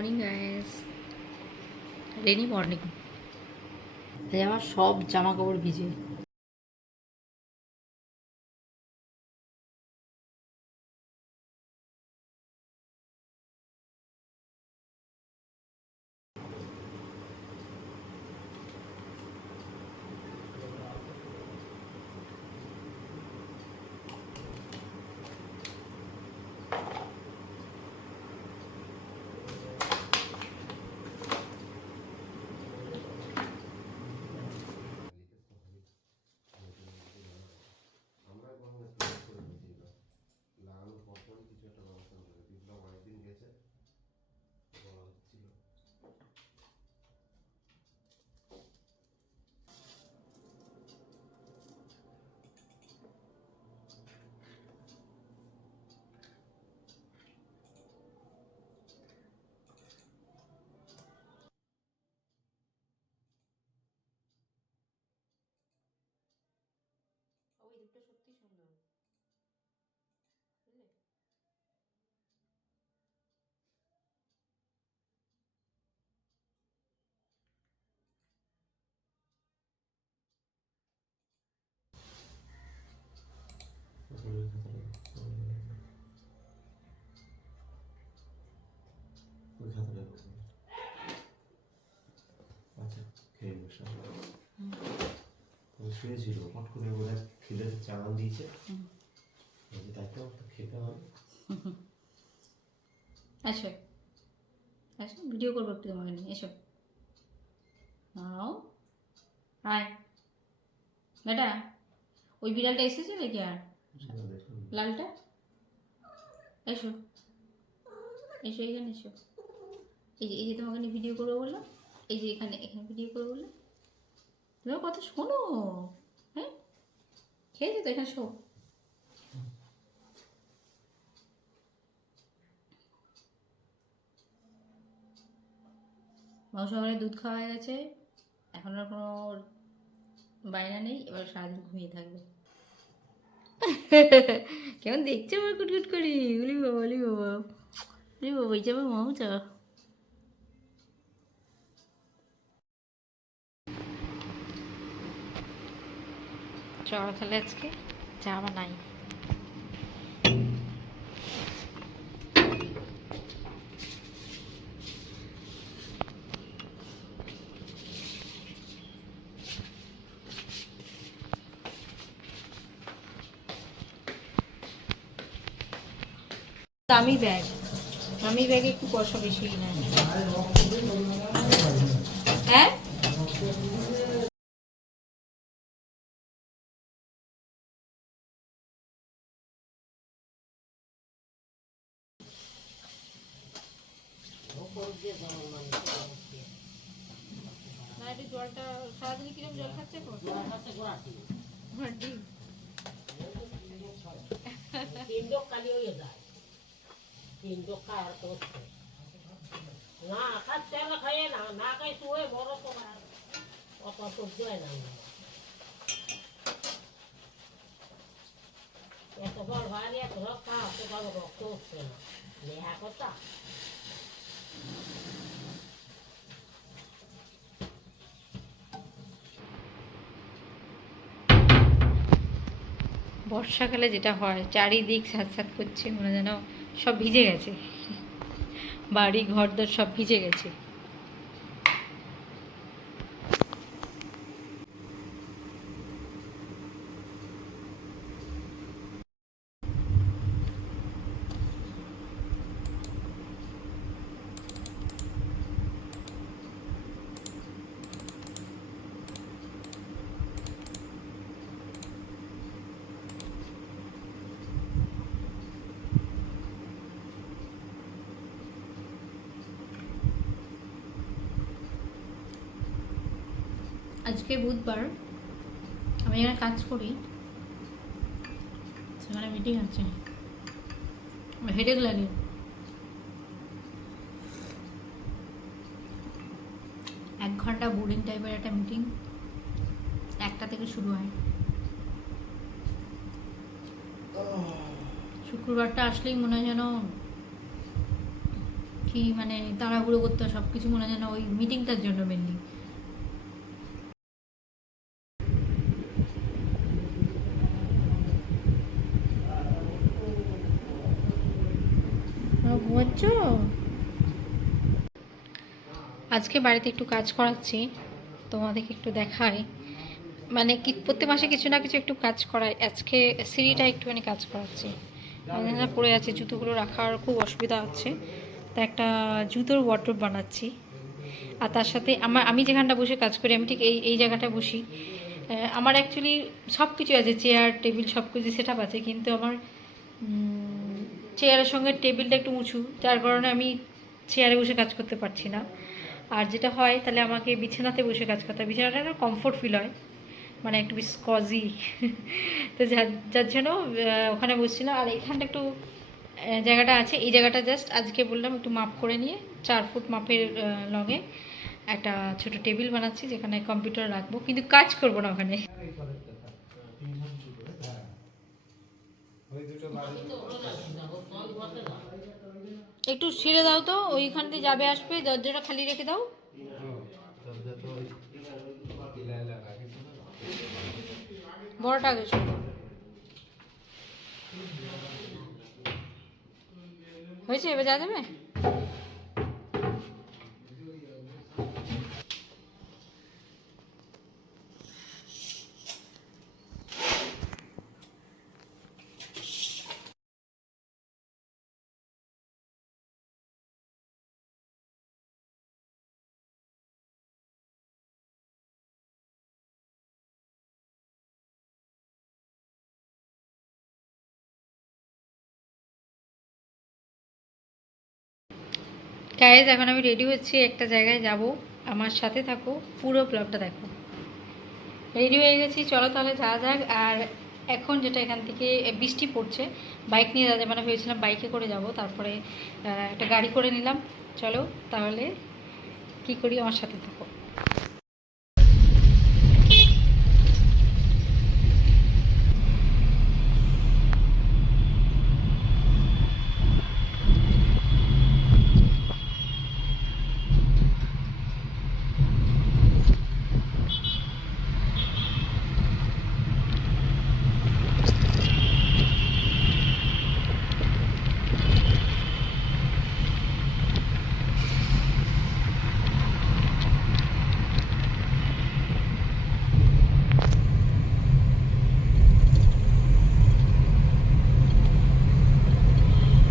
Morning guys rainy morning আমার সব জামা কাপড় ভিজে। দেবো। আচ্ছা খেয়ে নে শুয়েছিল হট করে ওরা খিদে চালান দিয়েছে তাই তো তো খেতে হবে আসো আসো ভিডিও করব একটু তোমাকে নিয়ে এসো। আয়। বেটা ওই বিড়ালটা এসেছে নাকি আর? লালটা? এসো। এসো এখানে এসো। এই যে এই যে তোমাকে নিয়ে ভিডিও করব বললাম, এই যে এখানে এখানে ভিডিও করব বললাম। তুমি কথা শোনো হ্যাঁ? খেয়েছো তো এখানে শো মাংস সকালে দুধ খাওয়া হয়ে গেছে। এখন আর কোনো বায়না নেই, এবার সারাদিন ঘুমিয়ে থাকবে। কেমন দেখছ আমার কুটকুট করি? উলি বাবা উলি বাবা উলি বাবা, এই যাবে মামুচা চলো তাহলে আজকে চা বানাই দামি ব্যাগ। দামি ব্যাগে একটু পয়সা বেশি হ্যাঁ না একটু জলটা সারাদিনে কীরকম জল খাচ্ছে এখন ঘোড়ার ডিম তিনটো কালি হয়ে যায় তিনটো খাওয়ার তো হচ্ছে। না খাচ্ছে না খাইয়ে না না খাই শুয়ে বড় তো অত সহ্য হয় না। এত বড় ভারী এত রক্ত খাওয়াতে বড় রক্ত উঠছে না নেহা কথা বর্ষাকালে যেটা হয়, চারিদিক স্যাঁত করছে, মনে যেন সব ভিজে গেছে। বাড়ি ঘর দর সব ভিজে গেছে। আজকে বুধবার আমি এখানে কাজ করি। সেখানে মিটিং আছে। হেডেক লাগে। এক ঘণ্টা বোরিং টাইপের একটা মিটিং একটা থেকে শুরু হয়। শুক্রবারটা আসলেই মনে হয় যেন কি মানে তাড়াহুড়ো করতে সব কিছু মনে হয় যেন ওই মিটিংটার জন্য মেনলি আজকে বাড়িতে একটু কাজ করাচ্ছি, তোমাদেরকে একটু দেখাই। মানে কি, প্রত্যেক মাসে কিছু না কিছু একটু কাজ করাই। আজকে সিঁড়িটা একটুখানি কাজ করাচ্ছি। এখানে পড়ে আছে, জুতোগুলো রাখার খুব অসুবিধা হচ্ছে। তা একটা জুতোর ওয়ার্ড্রোব বানাচ্ছি। আর তার সাথে আমার, আমি যেখানটা বসে কাজ করি, আমি ঠিক এই এই জায়গাটা বসি। আমার অ্যাকচুয়ালি সব কিছু আছে চেয়ার টেবিল সব কিছু সেট আপ আছে। কিন্তু আমার চেয়ারের সঙ্গে টেবিলটা একটু উঁচু। যার কারণে আমি চেয়ারে বসে কাজ করতে পারছি না। আর যেটা হয়, তাহলে আমাকে বিছানাতে বসে কাজ করতে হয়। বিছানাটা একটা কমফোর্ট ফিল হয়। মানে একটু বেশ কজি তো যার যার জন্য ওখানে বসছিলাম। আর এখানটা একটু জায়গাটা আছে। এই জায়গাটা জাস্ট আজকে বললাম একটু মাপ করে নিয়ে, চার ফুট মাপের লঙে একটা ছোট টেবিল বানাচ্ছি, যেখানে কম্পিউটার রাখব। কিন্তু কাজ করব না ওখানে। একটু ছেড়ে দাও তো, ওইখান দিয়ে যাবে আসবে, দরজাটা খালি রেখে দাও। বড়টা আগে হয়েছে, এবার যা যাবে? গাইজ এখন আমি রেডি হচ্ছি একটা জায়গায় যাব। আমার সাথে থাকো, পুরো ব্লগটা দেখো। রেডি হয়ে গেছি, চলো তাহলে যাওয়া যাক। আর এখন যেটা এখান থেকে বৃষ্টি পড়ছে। বাইক নিয়ে যাওয়া যাবে মানে ভেবেছিলাম বাইকে করে যাব। তারপরে একটা গাড়ি করে নিলাম। চলো তাহলে কি করি? আমার সাথে থাকো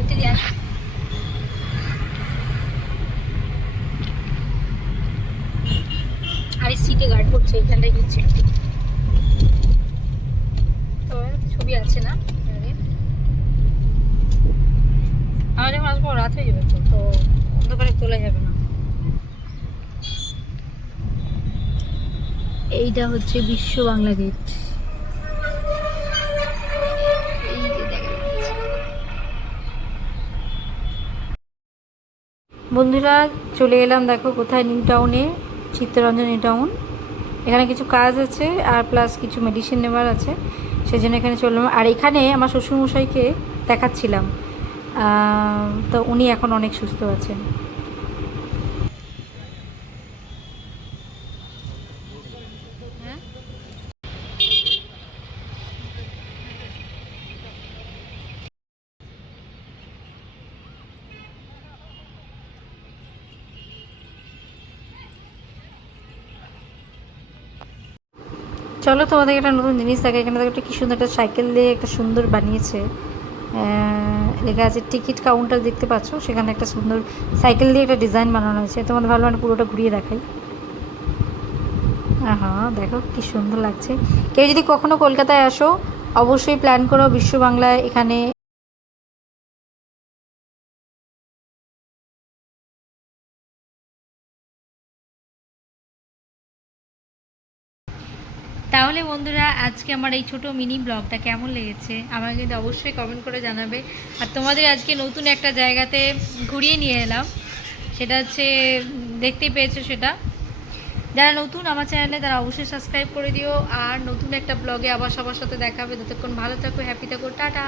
এটা দিয়ে আসো। এই সিটে গার্ড করছে এখানটাই দিচ্ছে তো ছবি আছে না? আমার যখন আসব রাত হয়ে যাবে তো তো অন্ধকারে তোলা যাবে না। এইটা হচ্ছে বিশ্ব বাংলা গেট বন্ধুরা, চলে এলাম দেখো কোথায় নিউ টাউনে। চিত্তরঞ্জনী টাউন এখানে কিছু কাজ আছে আর প্লাস কিছু মেডিসিন নেবার আছে। সেই জন্য এখানে চললাম আর এখানে আমার শ্বশুরমশাইকে দেখাচ্ছিলাম। তো উনি এখন অনেক সুস্থ আছেন। চলো তোমাদের একটা নতুন জিনিস দেখা এখানে দেখো একটা কি সুন্দর একটা সাইকেল দিয়ে একটা সুন্দর বানিয়েছে। লেখা আছে টিকিট কাউন্টার দেখতে পাচ্ছ? সেখানে একটা সুন্দর সাইকেল দিয়ে একটা ডিজাইন বানানো হয়েছে। তোমাদের ভালো মানে পুরোটা ঘুরিয়ে দেখাই। হ্যাঁ দেখো কি সুন্দর লাগছে। কেউ যদি কখনো কলকাতায় আসো, অবশ্যই প্ল্যান করো বিশ্ব বাংলায় এখানে তাহলে বন্ধুরা, আজকে আমার এই ছোট মিনি ব্লগটা কেমন লেগেছে? আমাকে কিন্তু অবশ্যই কমেন্ট করে জানাবে। আর তোমাদের আজকে নতুন একটা জায়গাতে ঘুরিয়ে নিয়ে এলাম। সেটা হচ্ছে দেখতেই পেয়েছ সেটা। যারা নতুন আমার চ্যানেলে তারা অবশ্যই সাবস্ক্রাইব করে দিও। আর নতুন একটা ব্লগে আবার সবার সাথে দেখাবে ততক্ষণ ভালো থাকো হ্যাপি থাকো, টাটা!